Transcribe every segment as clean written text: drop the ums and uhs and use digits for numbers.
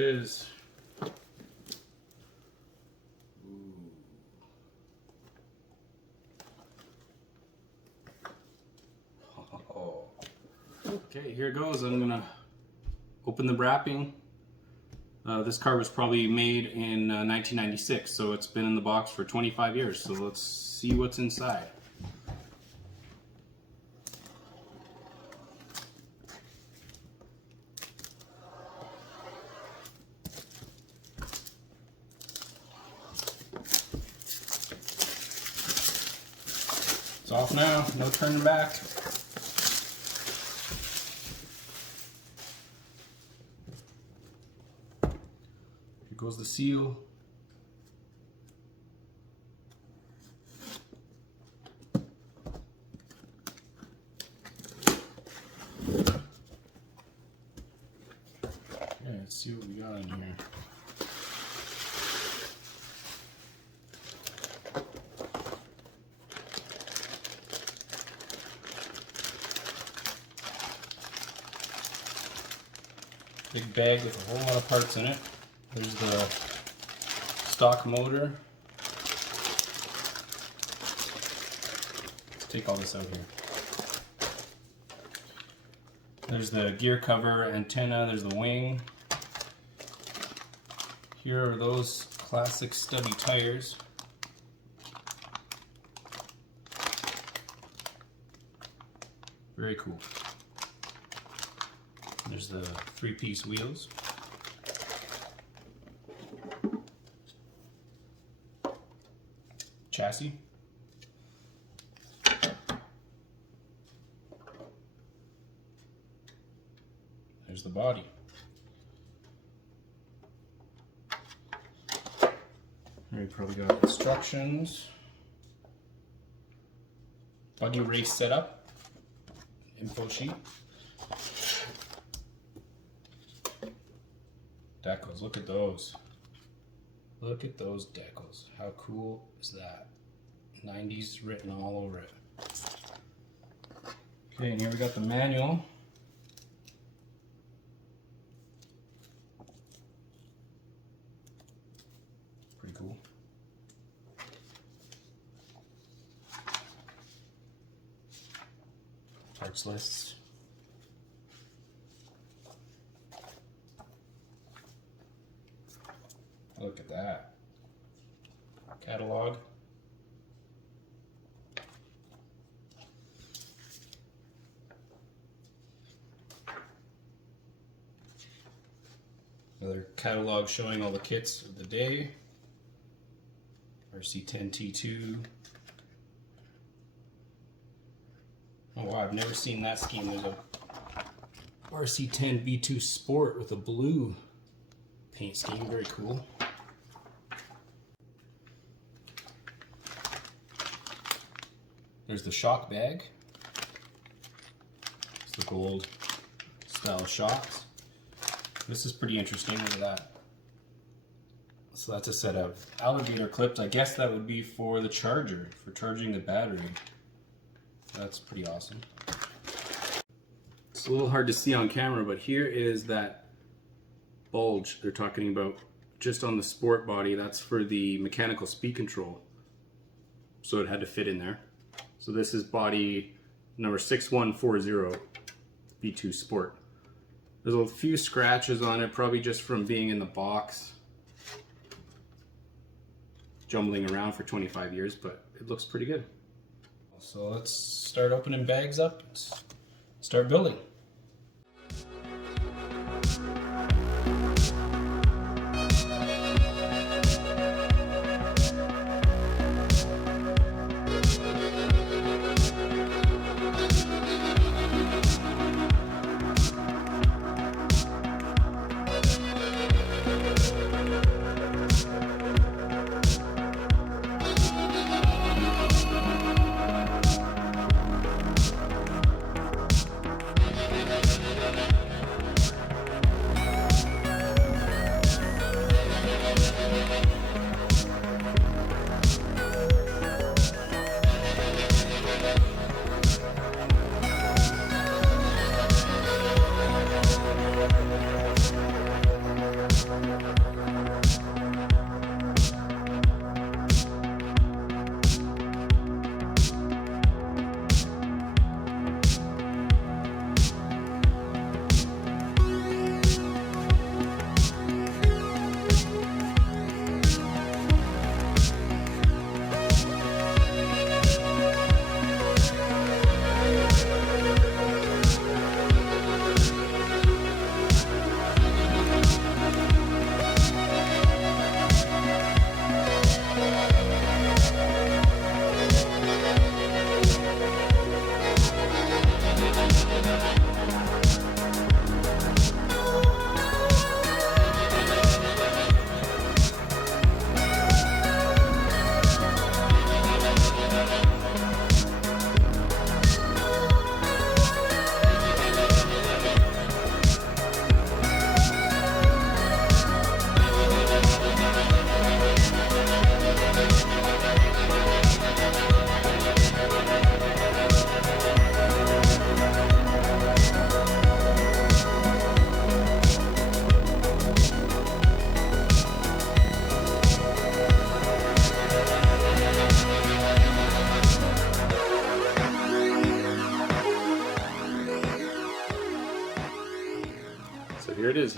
is. Oh. Okay, here it goes. I'm gonna open the wrapping. This car was probably made in 1996, so it's been in the box for 25 years. So let's see what's inside. It's off now, no turning back. Here goes the seal. Okay, let's see what we got in here. Big bag with a whole lot of parts in it. There's the stock motor. Let's take all this out here. There's the gear cover, antenna, there's the wing. Here are those classic stubby tires. Very cool. There's the 3-piece wheels. Chassis. There's the body. Here we probably got instructions. Buggy race setup. Info sheet. Decals, look at those. Look at those decals. How cool is that? 90s written all over it. Okay, and here we got the manual. Pretty cool. Parts lists. Look at that. Catalog. Another catalog showing all the kits of the day. RC10B2. Oh wow, I've never seen that scheme. There's a RC10B2 Sport with a blue paint scheme. Very cool. There's the shock bag. It's the gold style shocks. This is pretty interesting. Look at that. So that's a set of alligator clips. I guess that would be for the charger, for charging the battery. That's pretty awesome. It's a little hard to see on camera, but here is that bulge they're talking about just on the Sport body. That's for the mechanical speed control. So it had to fit in there. So this is body number 6140 B2 Sport. There's a few scratches on it, probably just from being in the box, jumbling around for 25 years, but it looks pretty good. So let's start opening bags up and start building.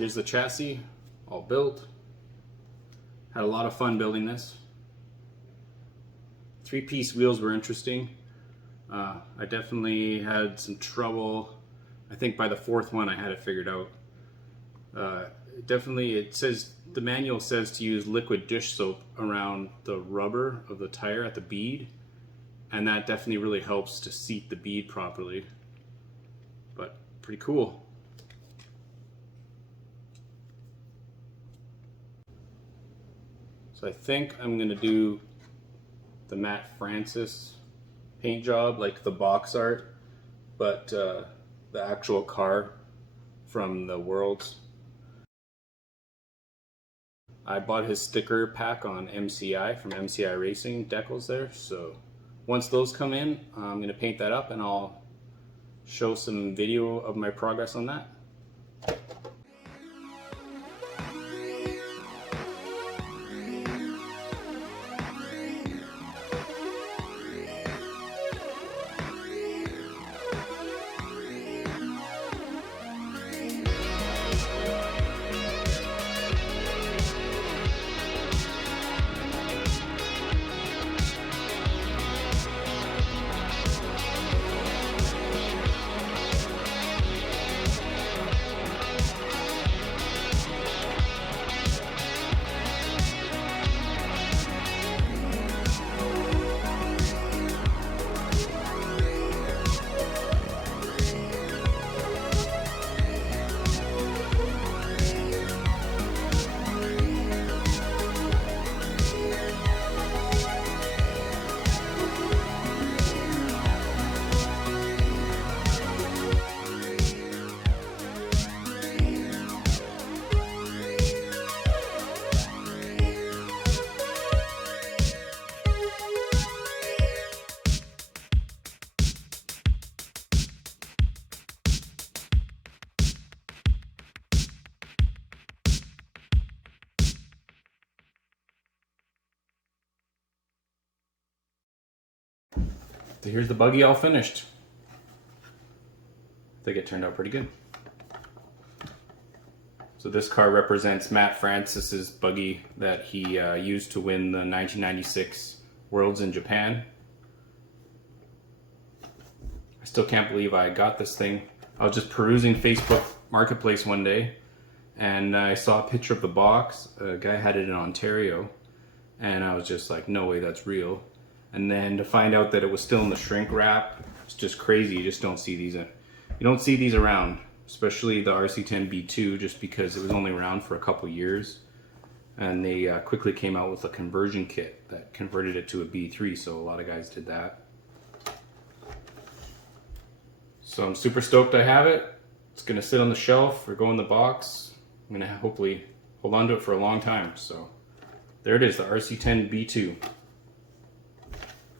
here's the chassis, all built. Had a lot of fun building this. 3-piece wheels were interesting. I definitely had some trouble. I think by the 4th one I had it figured out. It says, the manual says to use liquid dish soap around the rubber of the tire at the bead, and that definitely really helps to seat the bead properly. But pretty cool. So I think I'm gonna do the Matt Francis paint job, like the box art, but the actual car from the Worlds. I bought his sticker pack on MCI from MCI Racing decals there, so once those come in, I'm gonna paint that up and I'll show some video of my progress on that. So here's the buggy all finished. I think it turned out pretty good. So this car represents Matt Francis's buggy that he used to win the 1996 Worlds in Japan. I still can't believe I got this thing. I was just perusing Facebook Marketplace one day and I saw a picture of the box. A guy had it in Ontario and I was just like, no way, that's real. And then to find out that it was still in the shrink wrap, it's just crazy. You just don't see these. You don't see these around, especially the RC10B2, just because it was only around for a couple years. And they quickly came out with a conversion kit that converted it to a B3, so a lot of guys did that. So I'm super stoked I have it. It's gonna sit on the shelf or go in the box. I'm gonna hopefully hold on to it for a long time. So there it is, the RC10B2.